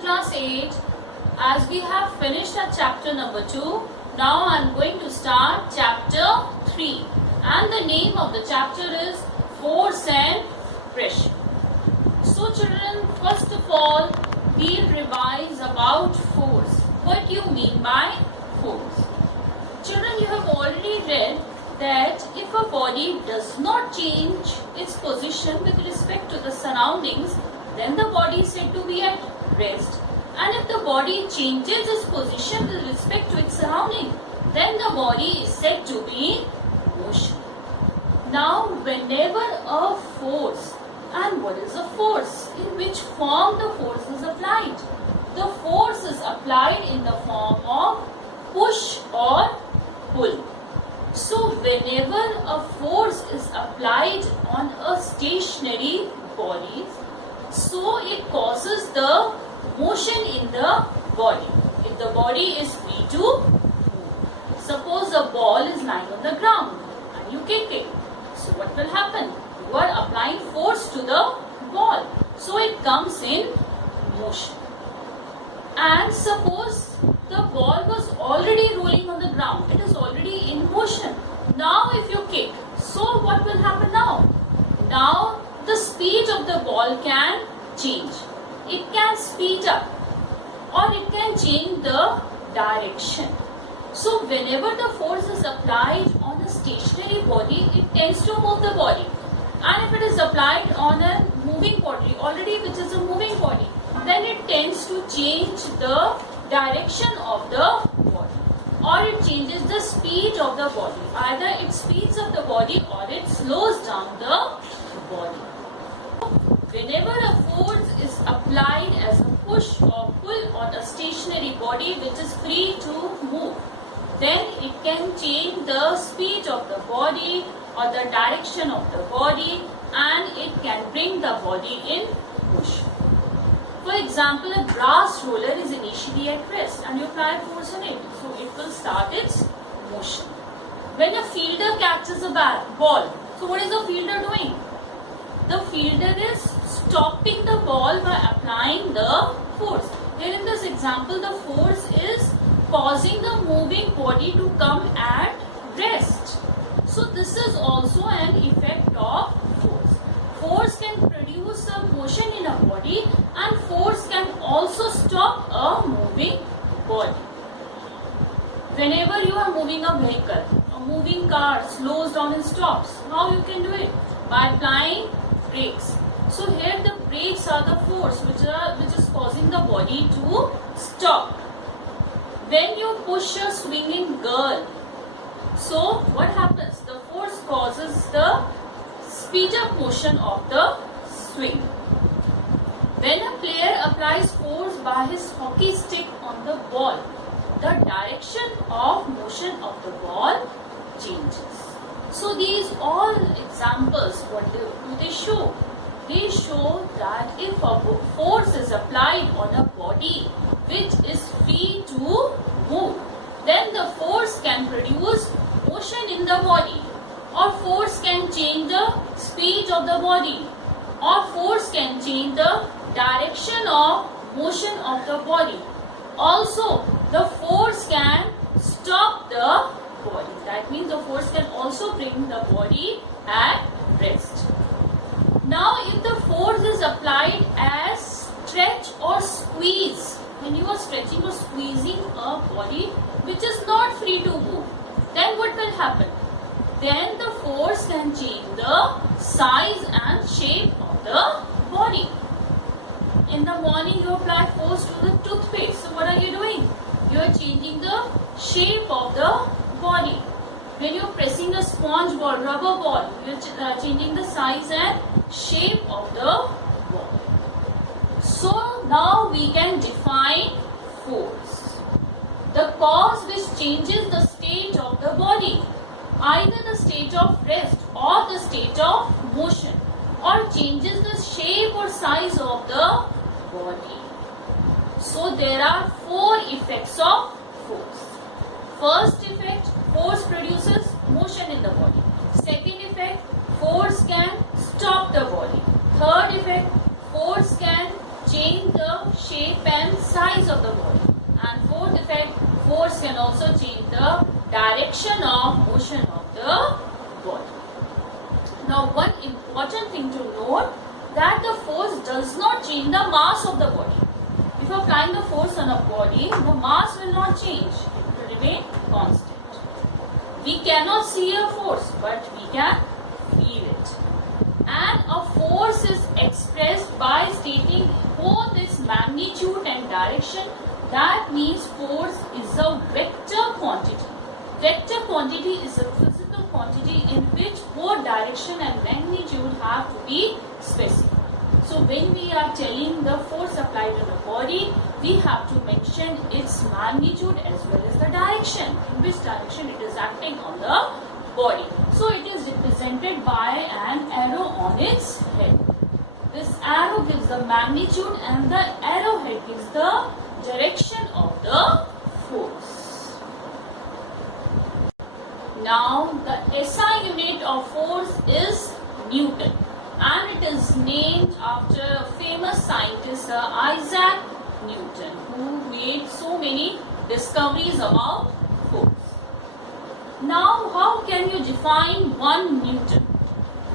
class 8, as we have finished our chapter number 2, now I am going to start chapter 3, and the name of the chapter is Force and Pressure. So children, first of all, we'll revise about force. What do you mean by force? Children, you have already read that if a body does not change its position with respect to the surroundings, then the body is said to be at rest. And if the body changes its position with respect to its surrounding, then the body is said to be in motion. Now, whenever a force, and what is a force? In which form the force is applied? The force is applied in the form of push or pull. So, whenever a force is applied on a stationary body, so it causes the motion in the body. If the body is free to move. Suppose a ball is lying on the ground and you kick it. So what will happen? You are applying force to the ball. So it comes in motion. And suppose the ball was already rolling on the ground. It is already in motion. Now if you kick, so what will happen now? Now the speed of the ball can change. It can speed up or it can change the direction. So whenever the force is applied on a stationary body, it tends to move the body. And if it is applied on a moving body, already which is a moving body, then it tends to change the direction of the body. Or it changes the speed of the body. Either it speeds up the body or it slows down the body. Whenever a force is applied as a push or pull on a stationary body which is free to move, then it can change the speed of the body or the direction of the body, and it can bring the body in motion. For example, a brass roller is initially at rest and you apply force on it, so it will start its motion. When a fielder catches a ball, so what is the fielder doing? The fielder is stopping the ball by applying the force. Here in this example, the force is causing the moving body to come at rest. So this is also an effect of force. Force can produce a motion in a body, and force can also stop a moving body. Whenever you are moving a vehicle, a moving car slows down and stops. How you can do it? By applying brakes. So here the brakes are the force which is causing the body to stop. When you push a swinging girl, so what happens? The force causes the speed up motion of the swing. When a player applies force by his hockey stick on the ball, the direction of motion of the ball changes. So these all examples, what do they show? They show that if a force is applied on a body which is free to move, then the force can produce motion in the body, or force can change the speed of the body, or force can change the direction of motion of the body. Also, the force can stop the body. That means the force can also bring the body at rest. Now, if the force is applied as stretch or squeeze, when you are stretching or squeezing a body which is not free to move, then what will happen? Then the force can change the size and shape of the body. In the morning, you apply force to the toothpaste. So what are you doing? You are changing the shape of the body. When you are pressing a sponge ball, rubber ball, you are changing the size and shape of the ball. So now we can define force. The cause which changes the state of the body, either the state of rest or the state of motion, or changes the shape or size of the body. So there are 4 effects of force. First effect, force produces motion in the body. Second effect, force can stop the body. Third effect, force can change the shape and size of the body. And fourth effect, force can also change the direction of motion of the body. Now one important thing to note, that the force does not change the mass of the body. If you are applying the force on a body, the mass will not change. It will remain constant. We cannot see a force, but we can feel it. And a force is expressed by stating both its magnitude and direction. That means force is a vector quantity. Vector quantity is a physical quantity in which both direction and magnitude have to be specified. So when we are telling the force applied on a body, we have to mention its magnitude as well as the direction, in which direction it is acting on the body. So it is represented by an arrow on its head. This arrow gives the magnitude and the arrowhead gives the direction of the force. Now the SI unit of force is Newton, and it is named after a famous scientist Sir Isaac Newton, who made so many discoveries about force. Now how can you define 1 Newton?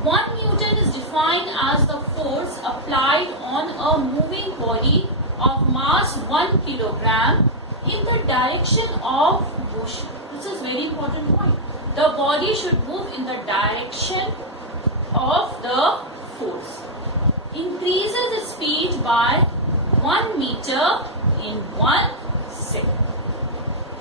1 Newton is defined as the force applied on a moving body of mass 1 kilogram in the direction of motion. This is very important point. The body should move in the direction of the force. Increases its speed by 1 meter in 1 second.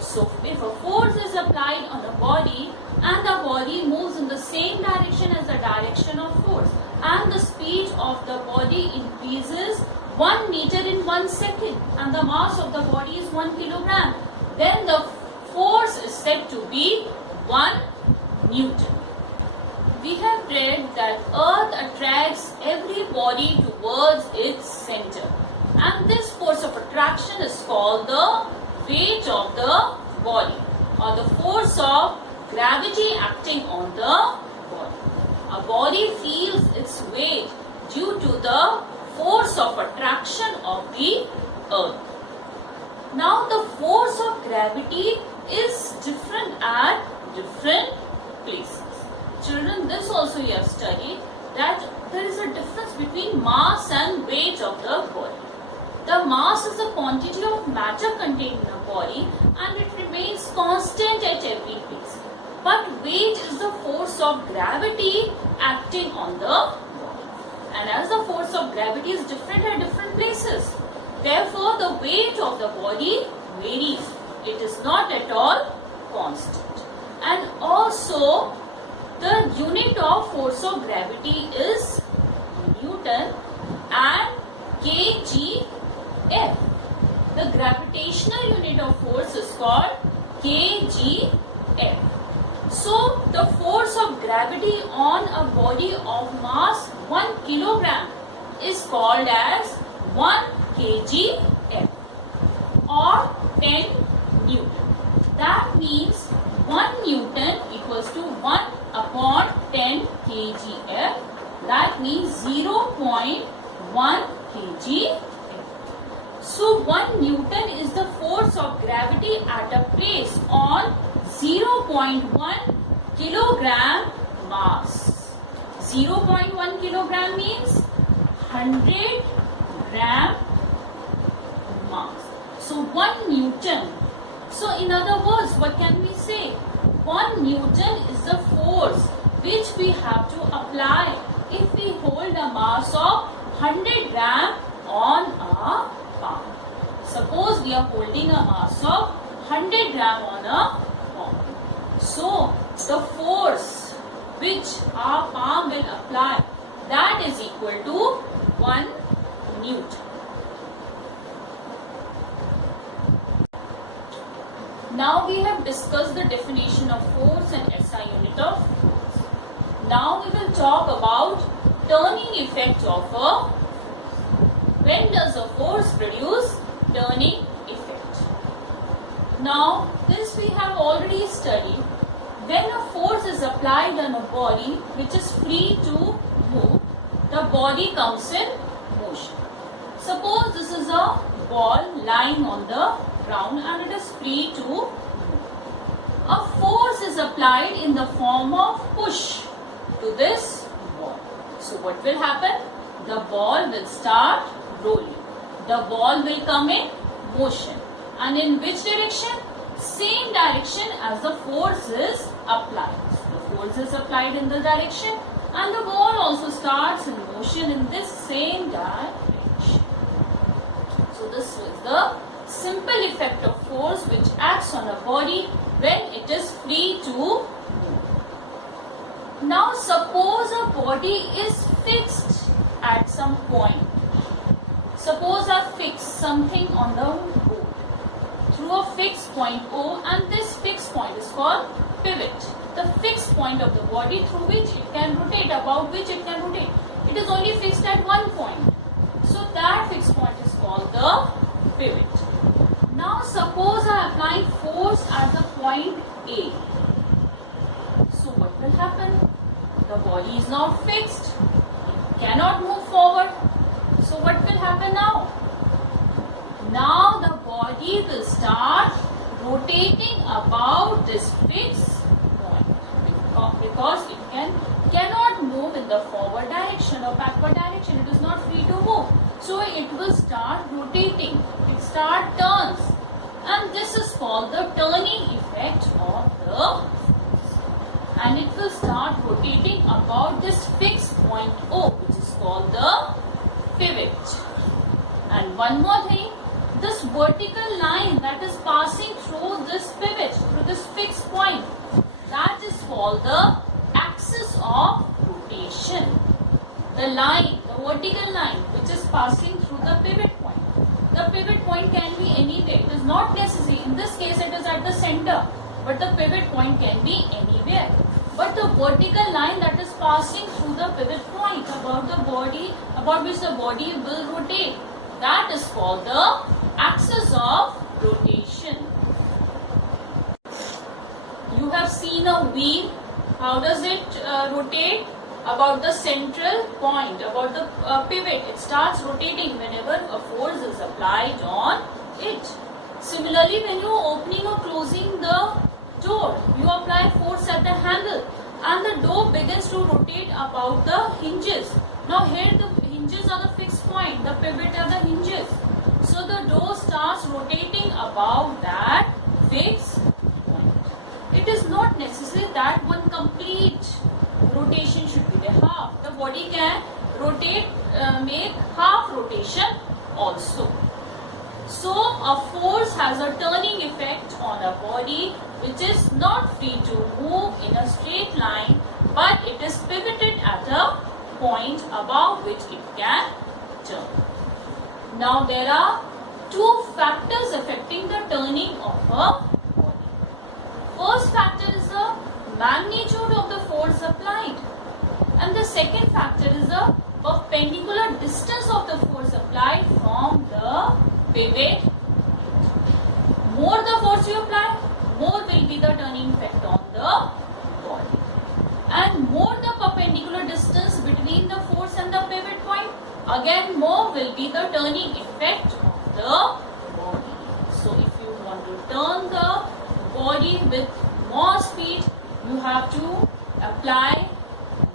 So if a force is applied on a body and the body moves in the same direction as the direction of force, and the speed of the body increases 1 meter in 1 second, and the mass of the body is 1 kilogram, then the force is said to be 1 Newton. We have read that Earth attracts every body towards its center, and this force of attraction is called the weight of the body, or the force of gravity acting on the body. A body feels its weight due to the force of attraction of the earth. Now the force of gravity is different at different places. Children, this also you have studied, that there is a difference between mass and weight of the body. The mass is the quantity of matter contained in a body and it remains constant at every place. But weight is the force of gravity acting on the body. And as the force of gravity is different at different places, therefore the weight of the body varies. It is not at all constant. And also the unit of force of gravity is Newton and kgf. The gravitational unit of force is called kgf. So the force of gravity on a body of mass 1 kilogram is called as 1 kgf or 10 Newton. That means 1 Newton equals to 1 upon 10 kgf. That means 0.1 kgf. So 1 Newton is the force of gravity at a place on 0.1 kilogram mass. 0.1 kilogram means 100 gram mass. So 1 Newton. So in other words, what can we say? 1 Newton is the force which we have to apply if we hold a mass of 100 gram on our palm. Suppose we are holding a mass of 100 gram on a palm. So the force which our palm will apply, that is equal to 1 Newton. Now we have discussed the definition of force and SI unit of force. Now we will talk about turning effect of a force. When does a force produce turning effect? Now this we have already studied. When a force is applied on a body which is free to move, the body comes in motion. Suppose this is a ball lying on the ground and it is free to move. A force is applied in the form of push to this ball. So what will happen? The ball will start rolling. The ball will come in motion. And in which direction? Same direction as the force is applied. So the force is applied in the direction and the ball also starts in motion in this same direction. So this is the simple effect of force which acts on a body when it is free to move. Now suppose a body is fixed at some point. Suppose I fix something on the board through a fixed point O, and this fixed point is called pivot. The fixed point of the body through which it can rotate, about which it can rotate. It is only fixed at one point. So that fixed point is called the pivot. Now suppose I apply force at the point A. So what will happen? The body is now fixed. It cannot move forward. So what will happen now? Now the body will start rotating about this fixed point because it cannot move in the forward direction or backward direction. It is not free to move. So it will start rotating. It start turns. And this is called the turning effect of the force. And it will start rotating about this fixed point O, which is called the pivot. And one more thing, this vertical line that is passing through this pivot, through this fixed point, that is called the axis of rotation. The line, the vertical line which is passing through the pivot point. The pivot point can be anywhere. It is not necessary. In this case it is at the center, but the pivot point can be anywhere. But the vertical line that is passing through the pivot point about the body, about which the body will rotate, that is called the axis of rotation. You have seen a wheel. How does it rotate? About the central point, about the pivot. It starts rotating whenever a force is applied on it. Similarly, when you are opening or closing the door, you apply force at the handle and the door begins to rotate about the hinges. Now here the hinges are the fixed point, the pivot are the hinges. So the door starts rotating about that fixed point. It is not necessary that one complete rotation should be there. Half. The body can rotate, make half rotation also. So a force has a turning effect on a body which is not free to move in a straight line, but it is pivoted at a point about which it can turn. Now there are two factors affecting the turning of a body. First factor is the magnitude of the force applied, and the second factor is the perpendicular distance of the force applied from the pivot. More the force you apply, more will be the turning effect on the body, and more the perpendicular distance between the force and the pivot point, again more will be the turning effect of the body. So if you want to turn the body with more speed, you have to apply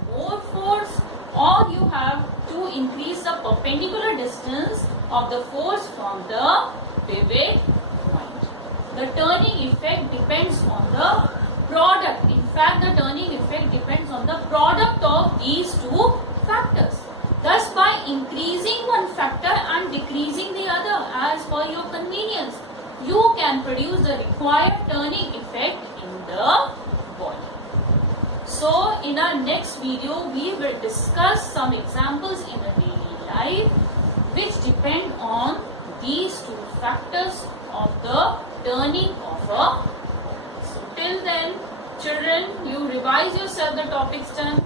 more force, or you have to increase the perpendicular distance of the force from the pivot point. The turning effect depends on the product. In fact, the turning effect depends on the product of these two factors. Thus, by increasing one factor and decreasing the other as per your convenience, you can produce the required turning effect in the body. So, in our next video, we will discuss some examples in a daily life which depend on these two factors of the turning of a body. So, till then, children, you revise yourself the topics done.